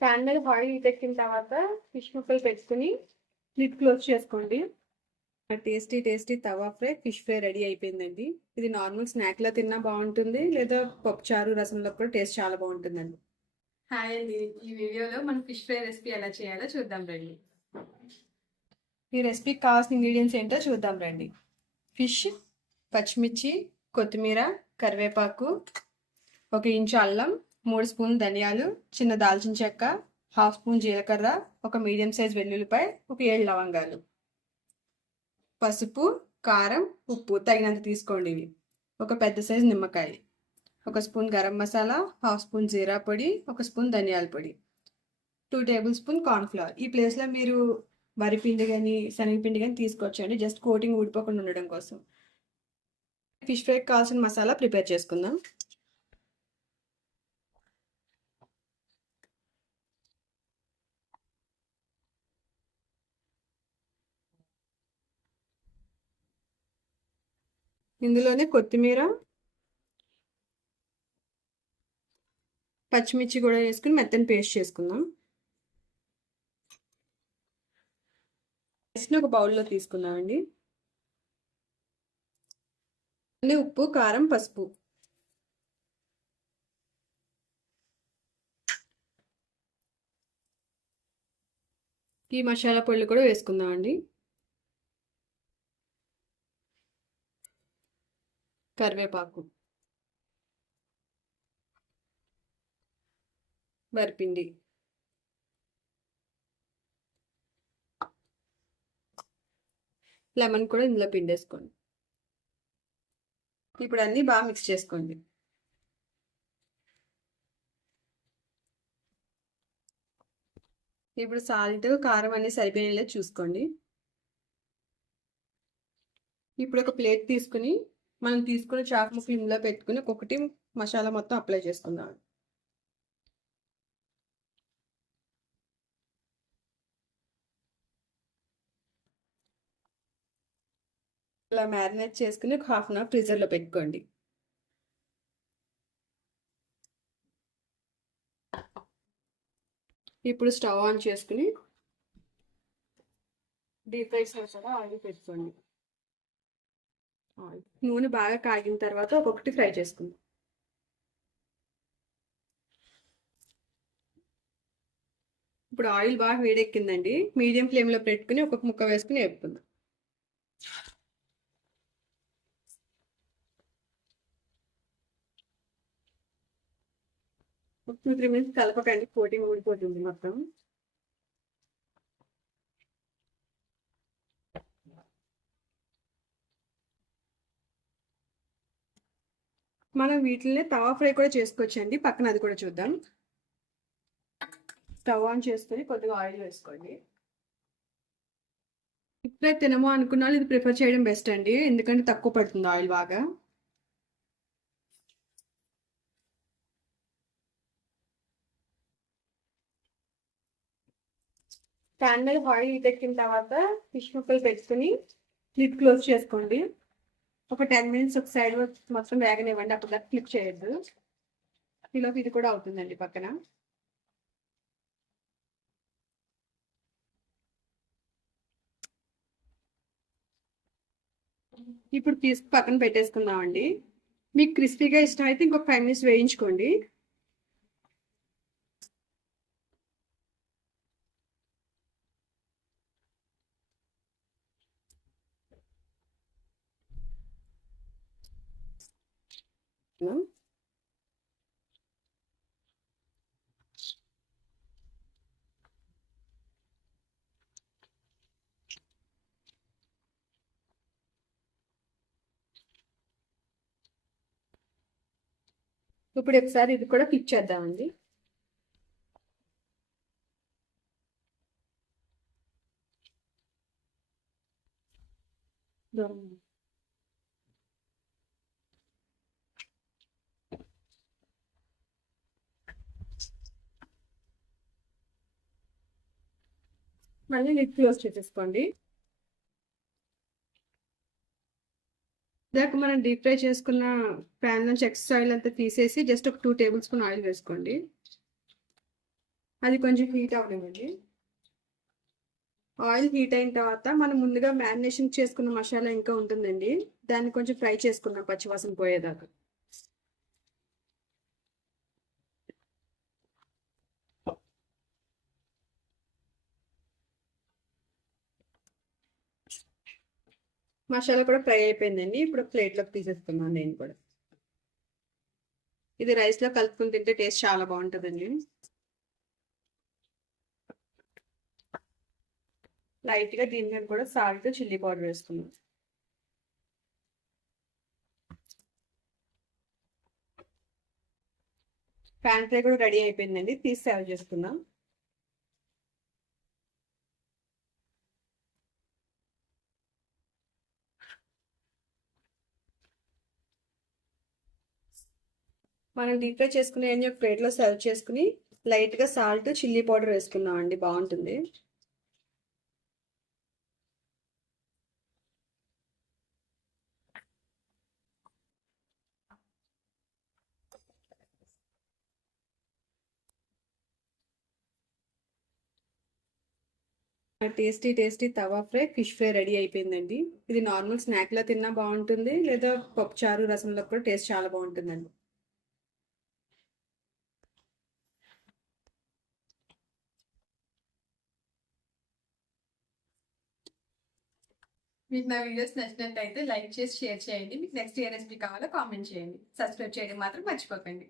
Pan మీద oil హీటెక్కిన తర్వాత fish ముక్కలు పెట్టుకుని లిడ్ క్లోజ్ చేసుకోండి. టేస్టీ టేస్టీ తవా ఫ్రై, ఫిష్ ఫ్రై రెడీ అయిపోయిందండి. ఇది నార్మల్ స్నాక్లో తిన్నా బాగుంటుంది, లేదా పప్పుచారు రసంలో కూడా టేస్ట్ చాలా బాగుంటుందండి. హాయ్ అండి, ఈ వీడియోలో మనం ఫిష్ ఫ్రై రెసిపీ ఎలా చేయాలో చూద్దాం రండి. ఈ రెసిపీకి కావాల్సిన ఇంగ్రీడియంట్స్ ఏంటో చూద్దాం రండి. ఫిష్, పచ్చిమిర్చి, కొత్తిమీర, కరివేపాకు, 1 ఇంచు అల్లం, 3 స్పూన్లు ధనియాలు, చిన్న దాల్చిన చెక్క, 1/2 స్పూన్ జీలకర్ర, 1 మీడియం సైజ్ వెల్లుల్లిపాయ, 7 లవంగాలు, పసుపు, కారం, ఉప్పు తగినంత తీసుకోండి. ఇవి 1 పెద్ద సైజు నిమ్మకాయ, 1 స్పూన్ గరం మసాలా, 1/2 స్పూన్ జీరా పొడి, 1 స్పూన్ ధనియాల పొడి, 2 టేబుల్ స్పూన్ కార్న్ఫ్లవర్. ఈ ప్లేస్లో మీరు వరిపిండి కానీ శనగపిండి కానీ తీసుకోవచ్చండి, జస్ట్ కోటింగ్ ఊడిపోకుండా ఉండడం కోసం. ఫిష్ ఫ్రైకి కావాల్సిన మసాలా ప్రిపేర్ చేసుకుందాం. ఇందులోనే కొత్తిమీర, పచ్చిమిర్చి కూడా వేసుకుని మెత్తని పేస్ట్ చేసుకుందాం. పేస్ట్ని ఒక బౌల్లో తీసుకుందామండి. ఉప్పు, కారం, పసుపు, ఈ మసాలా పొడులు కూడా వేసుకుందామండి. కరివేపాకు, వరిపిండి, లెమన్ కూడా ఇందులో పిండేసుకోండి. ఇప్పుడు అన్నీ బాగా మిక్స్ చేసుకోండి. ఇప్పుడు సాల్ట్, కారం అన్నీ సరిపోయేలా చూసుకోండి. ఇప్పుడు ఒక ప్లేట్ తీసుకుని మనం తీసుకున్న చాకు ముక్కలు ఇందులో పెట్టుకుని ఒక్కొక్కటి మసాలా మొత్తం అప్లై చేసుకుందాం. ఇలా మ్యారినేట్ చేసుకుని ఒక 1/2 అవర్ ఫ్రీజర్లో పెట్టుకోండి. ఇప్పుడు స్టవ్ ఆన్ చేసుకుని డీప్ ఫ్రై సరిపడా ఆయిల్ పెట్టుకోండి. నూనె బాగా కాగిన తర్వాత ఒక్కొక్కటి ఫ్రై చేసుకుందాం. ఇప్పుడు ఆయిల్ బాగా వేడెక్కిందండి, మీడియం ఫ్లేమ్లో పెట్టుకుని ఒక్కొక్క ముక్క వేసుకుని వేపుకుందాం. ఒక 2-3 మినిట్స్ కలపకండి, కోటింగ్ ఊడిపోతుంది మొత్తం. మనం వీటిని తవా ఫ్రై కూడా చేసుకోవచ్చండి, పక్కన అది కూడా చూద్దాం. స్టవ్ ఆన్ చేసుకొని కొద్దిగా ఆయిల్ వేసుకోండి. ఇప్పుడే తినమో అనుకున్న వాళ్ళు ఇది ప్రిఫర్ చేయడం బెస్ట్ అండి, ఎందుకంటే తక్కువ పడుతుంది ఆయిల్ బాగా. ప్యాన్ మీద ఆయిల్ హీటెక్కిన తర్వాత ఫిష్ ముక్కలు పెట్టుకుని లిడ్ క్లోజ్ చేసుకోండి. ఒక 10 మినిట్స్ ఒక సైడ్ మొత్తం వేగనివ్వండి, అప్పుడు దాకా ఫ్లిప్ చేయొద్దు. ఈలోపు ఇది కూడా అవుతుందండి పక్కన. ఇప్పుడు తీసుకు పక్కన పెట్టేసుకుందామండి. మీకు క్రిస్పీగా ఇష్టం అయితే ఇంకొక 5 మినిట్స్ వేయించుకోండి. ఇప్పుడు ఒకసారి ఇది కూడా ఫ్లిప్ చేద్దామండి. మళ్ళీ లిడ్ క్లోజ్ చేసేసుకోండి. ఇందాక మనం డీప్ ఫ్రై చేసుకున్న ప్యాన్ నుంచి ఎక్స్ట్రా ఆయిల్ అంతా తీసేసి జస్ట్ ఒక 2 టేబుల్ స్పూన్ ఆయిల్ వేసుకోండి. అది కొంచెం హీట్ అవ్వనివ్వండి. ఆయిల్ హీట్ అయిన తర్వాత మనం ముందుగా మ్యారినేషన్ చేసుకున్న మసాలా ఇంకా ఉంటుందండి, దాన్ని కొంచెం ఫ్రై చేసుకున్నాం పచ్చివాసన పోయేదాకా. మసాలా కూడా ఫ్రై అయిపోయిందండి. ఇప్పుడు ప్లేట్లోకి తీసేస్తున్నాను నేను కూడా. ఇది రైస్లో కలుపుకుని తింటే టేస్ట్ చాలా బాగుంటుందండి. లైట్గా దీని మీద కూడా సాల్ట్ చిల్లీ పౌడర్ వేసుకున్నాం. ప్యాన్ ఫ్రై కూడా రెడీ అయిపోయిందండి, తీసి సర్వ్ చేసుకుందాం. మనం డీప్ ఫ్రై చేసుకుని ఏం చెప్పి ప్లేట్లో సర్వ్ చేసుకుని లైట్గా సాల్ట్ చిల్లీ పౌడర్ వేసుకున్నాం అండి, బాగుంటుంది. టేస్టీ టేస్టీ తవా ఫ్రై ఫిష్ ఫ్రై రెడీ అయిపోయిందండి. ఇది నార్మల్ స్నాక్లా తిన్నా బాగుంటుంది, లేదా పప్పుచారు రసంలో కూడా టేస్ట్ చాలా బాగుంటుందండి. మీకు నా వీడియోస్ నచ్చినట్టయితే లైక్ చేసి షేర్ చేయండి. మీకు నెక్స్ట్ ఏ రెసిపీ కావాలో కామెంట్ చేయండి. సబ్స్క్రైబ్ చేయడం మాత్రం మర్చిపోకండి.